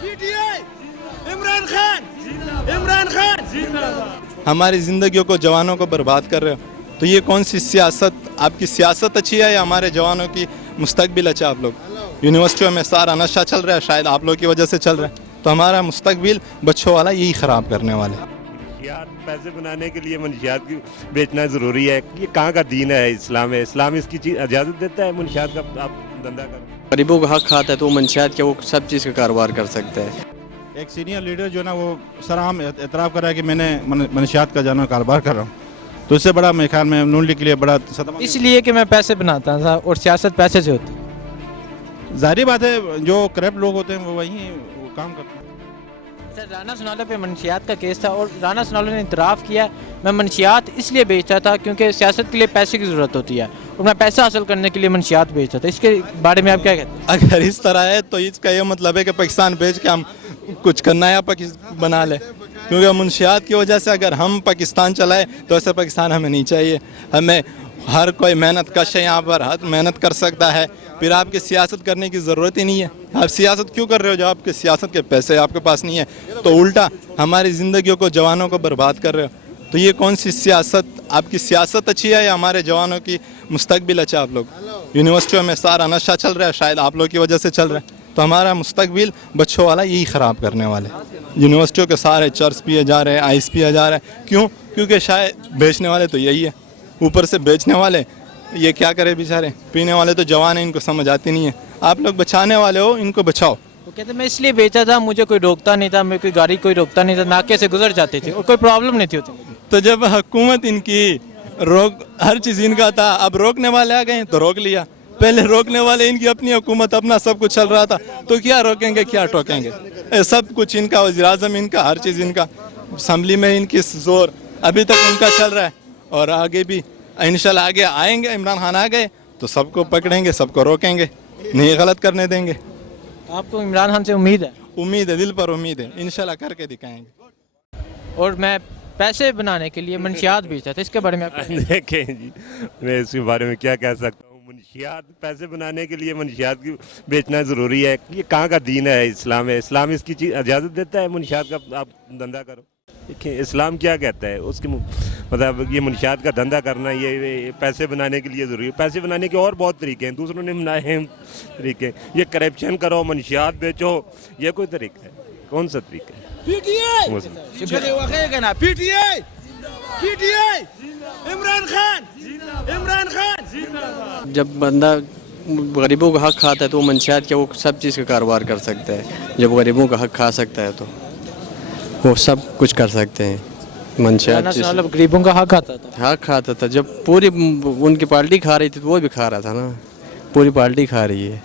इमरान खान, इमरान खान। हमारी ज़िंदगियों को जवानों को बर्बाद कर रहे हो, तो ये कौन सी सियासत, आपकी सियासत अच्छी है या हमारे जवानों की मुस्तकबिल अच्छा? आप लोग यूनिवर्सिटियों में सारा नशा चल रहा है, शायद आप लोग की वजह से चल रहा है, तो हमारा मुस्तकबिल बच्चों वाला यही ख़राब करने वाले। मनशियात पैसे बनाने के लिए मनशियात की बेचना ज़रूरी है। ये कहाँ का दीन है? इस्लाम है। इस्लाम इसकी चीज़ इजाज़त देता है मनशियात का आप धंधा करो? गरीबों का हक खाता है तो वो मंशियात के वो सब चीज़ का कारोबार कर सकते हैं। एक सीनियर लीडर जो ना वो सराहम एतराफ़ कर रहा है कि मैंने मनशियात का जाना कारोबार कर रहा हूँ, तो इससे बड़ा मेरे ख्याल में नून लीग के लिए बड़ा सदमा। इसलिए कि मैं पैसे बनाता था और सियासत पैसे से होती है। ज़ाहिर बात है, जो करप्ट लोग होते हैं वो वही काम करते हैं। सर, राना सुनालो पे मनशियात का केस था और राना सुनालो ने इतराफ़ किया मैं मनशियात इसलिए बेचता था क्योंकि सियासत के लिए पैसे की ज़रूरत होती है और मैं पैसा हासिल करने के लिए मनशियात बेचता था। इसके बारे में आप क्या कहते हैं? अगर इस तरह है तो इसका ये मतलब है कि पाकिस्तान बेच के हम कुछ करना है या पाकिस्तान बना ले, क्योंकि मुनशियात की वजह से अगर हम पाकिस्तान चलाए तो ऐसा पाकिस्तान हमें नहीं चाहिए। हमें हर कोई मेहनत कश है, यहाँ पर हर मेहनत कर सकता है, फिर आपकी सियासत करने की ज़रूरत ही नहीं है। आप सियासत क्यों कर रहे हो जब आपके सियासत के पैसे आपके पास नहीं है? तो उल्टा हमारी ज़िंदगियों को जवानों को बर्बाद कर रहे हो, तो ये कौन सी सियासत, आपकी सियासत अच्छी है या हमारे जवानों की मुस्तकबिल अच्छा? आप लोग यूनिवर्सिटियों में सारा नशा चल रहा है, शायद आप लोग की वजह से चल रहा है, तो हमारा मुस्तकबिल बच्चों वाला यही ख़राब करने वाले। यूनिवर्सिटियों के सारे चर्च पिए जा रहे हैं, आइस पिया जा रहा है, क्यों? क्योंकि शायद बेचने वाले तो यही है, ऊपर से बेचने वाले ये क्या करे बेचारे, पीने वाले तो जवान हैं, इनको समझ आती नहीं है। आप लोग बचाने वाले हो, इनको बचाओ। वो कहते मैं इसलिए बेचा था, मुझे कोई रोकता नहीं था, मेरी कोई गाड़ी कोई रोकता नहीं था, नाके से गुजर जाते थे और कोई प्रॉब्लम नहीं थी होती मुझे। तो जब हुकूमत इनकी रोक, हर चीज़ इनका था, अब रोकने वाले आ गए तो रोक लिया। पहले रोकने वाले इनकी अपनी हुकूमत, अपना सब कुछ चल रहा था, तो क्या रोकेंगे क्या टोकेंगे? सब कुछ इनका, वज़ीर-ए-आज़म इनका, हर चीज़ इनका, असम्बली में इनकी जोर अभी तक उनका चल रहा है और आगे भी इंशाल्लाह आगे आएंगे। इमरान खान आ गए तो सबको पकड़ेंगे, सबको रोकेंगे, नहीं गलत करने देंगे। आपको इमरान खान से उम्मीद है? उम्मीद है, दिल पर उम्मीद है, इंशाल्लाह करके दिखाएंगे। और मैं पैसे बनाने के लिए मनशियात बेचता था, इसके बारे में आप क्या कहते हैं? देखें जी, मैं इसके बारे में क्या कह सकता हूँ। मनशियात पैसे बनाने के लिए मनशियात की बेचना ज़रूरी है। ये कहाँ का दीन है? इस्लाम है। इस्लाम इसकी चीज़ इजाज़त देता है मनशियात का आप धंधा करो? देखिए इस्लाम क्या कहता है, उसके मतलब ये मनशियात का धंधा करना ये पैसे बनाने के लिए ज़रूरी है। पैसे बनाने के और बहुत तरीके हैं, दूसरों ने बनाए हैं तरीके। ये करप्शन करो, मनशियात बेचो, ये कोई तरीका है? कौन सा तरीका है? इमरान खान, इमरान खान। जब बंदा गरीबों का हक खाता है तो वो मंशियात के वो सब चीज़ का कारोबार कर सकता है। जब गरीबों का हक खा सकता है तो वो सब कुछ कर सकते हैं। मंशियात राना सुनालो गरीबों का हक आता था। हक खाता था, जब पूरी उनकी पार्टी खा रही थी तो वो भी खा रहा था ना, पूरी पार्टी खा रही है।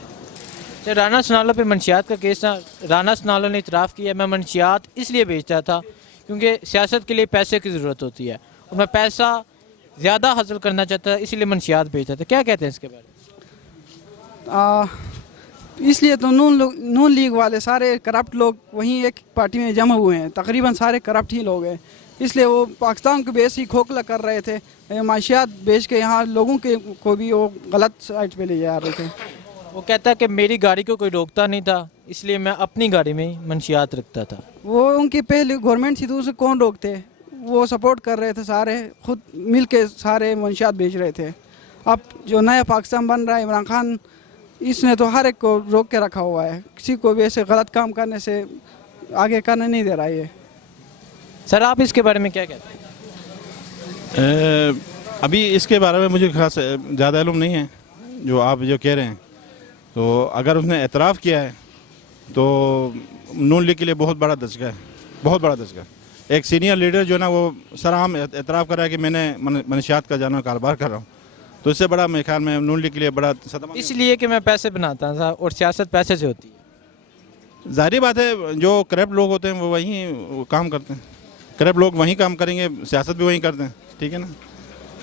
तो राना सुनालो पे मनशियात का केस था, राना सुनालो ने इतराफ़ किया मैं मनशियात इसलिए बेचता था क्योंकि सियासत के लिए पैसे की ज़रूरत होती है और मैं पैसा ज़्यादा हासिल करना चाहता था, इसलिए मनशियात बेचता था। क्या कहते हैं इसके बारे में? इसलिए तो नून लीग वाले सारे करप्ट लोग वहीं एक पार्टी में जमा हुए हैं, तकरीबन सारे करप्ट ही लोग हैं, इसलिए वो पाकिस्तान को बेस ही खोखला कर रहे थे। माशियात बेच के यहाँ लोगों के को भी वो गलत साइड पे ले जा रहे थे। वो कहता है कि मेरी गाड़ी को कोई रोकता नहीं था, इसलिए मैं अपनी गाड़ी में ही मनशियात रखता था। वो उनकी पहले गवर्नमेंट थी तो उसे कौन रोकते, वो सपोर्ट कर रहे थे, सारे खुद मिल के सारे मंशियात बेच रहे थे। अब जो नया पाकिस्तान बन रहा है, इमरान खान इसने तो हर एक को रोक के रखा हुआ है, किसी को भी ऐसे गलत काम करने से आगे करने नहीं दे रहा है। सर आप इसके बारे में क्या कहते हैं? अभी इसके बारे में मुझे खास ज़्यादा इल्म नहीं है जो आप जो कह रहे हैं, तो अगर उसने एतराफ़ किया है तो नून लीग के लिए बहुत बड़ा दचका है, बहुत बड़ा दचका। एक सीनियर लीडर जो ना वो सराहम एतराफ़ कर रहा है कि मैंने मनशियात का जाना कारोबार कर रहा हूँ, तो इससे बड़ा मेरे ख्याल में नून लीग के लिए बड़ा सदमा। इसलिए कि मैं पैसे बनाता था और सियासत पैसे से होती है। ज़ाहिर बात है, जो करप्ट लोग होते हैं वो वहीं काम करते हैं, करप्ट लोग वहीं काम करेंगे, सियासत भी वहीं करते हैं, ठीक है ना।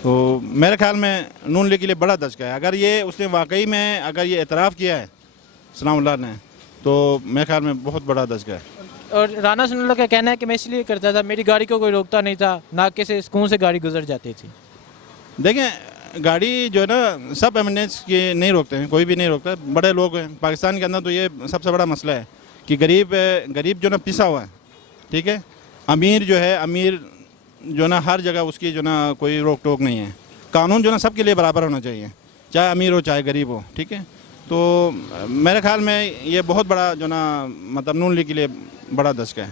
तो मेरे ख्याल में नून लीग के लिए बड़ा दचका है। अगर ये उसने वाकई में अगर ये एतराफ़ किया है सनाउल्लाह ने, तो मेरे ख्याल में बहुत बड़ा दचका है। और राना सुनालो का कहना है कि मैं इसलिए करता था, मेरी गाड़ी को कोई रोकता नहीं था, नाके से सुकून से गाड़ी गुजर जाती थी। देखें, गाड़ी जो है ना सब एमएनएस के नहीं रोकते हैं, कोई भी नहीं रोकता, बड़े लोग हैं पाकिस्तान के अंदर, तो ये सबसे बड़ा मसला है کہ غریب جو نا پسا ہوا ہے, ٹھیک ہے. امیر جو ہے, امیر جو نا ہر جگہ اس کی جو نا کوئی روک ٹوک نہیں ہے. قانون جو نا سب کے لیے برابر ہونا چاہیے, چاہے امیر ہو چاہے غریب ہو, ٹھیک ہے. تو میرے خیال میں یہ بہت بڑا جو نا مطلب نون لیگ کے لیے بڑا دھچکا ہے.